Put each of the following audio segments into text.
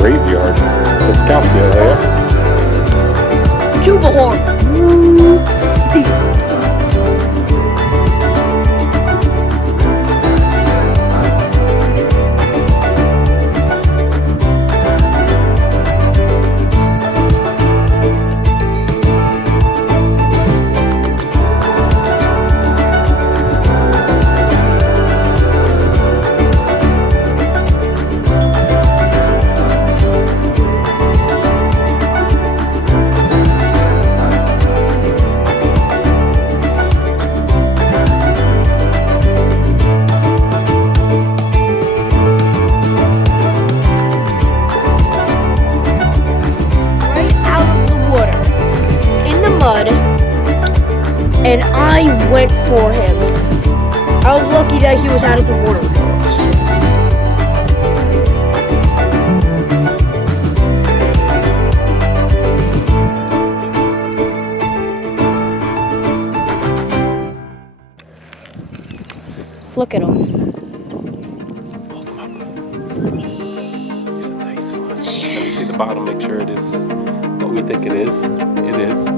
graveyard. The scout deal, eh? Tuba horn. And I went for him. I was lucky that he was out of the water. Look at him. Hold him up. He's a nice one. Let me see the bottom, make sure it is what we think it is. It is.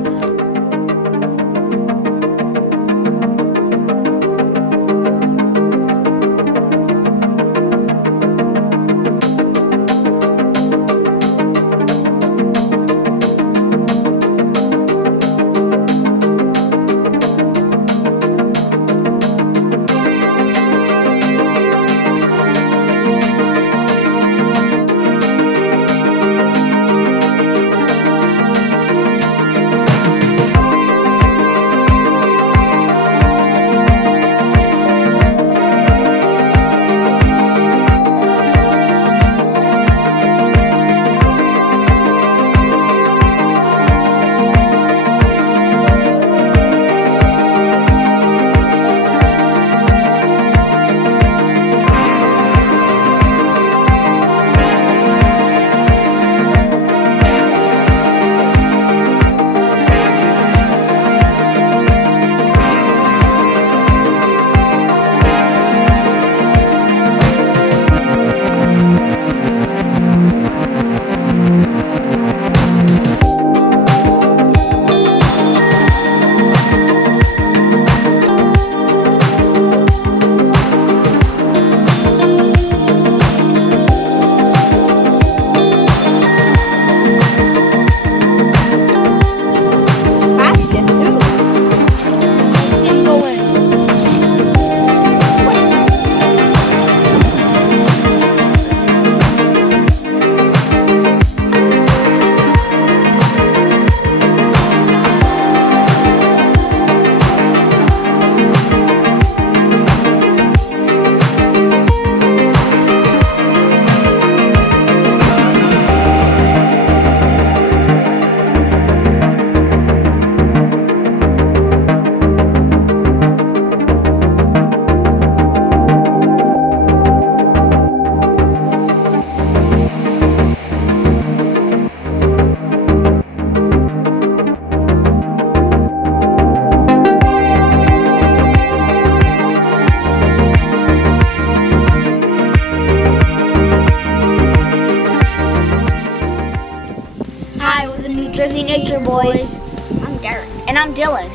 Nature Boys. I'm Derek. And I'm Dylan.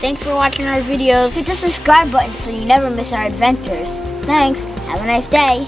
Thanks for watching our videos. Hit the subscribe button so you never miss our adventures. Thanks. Have a nice day.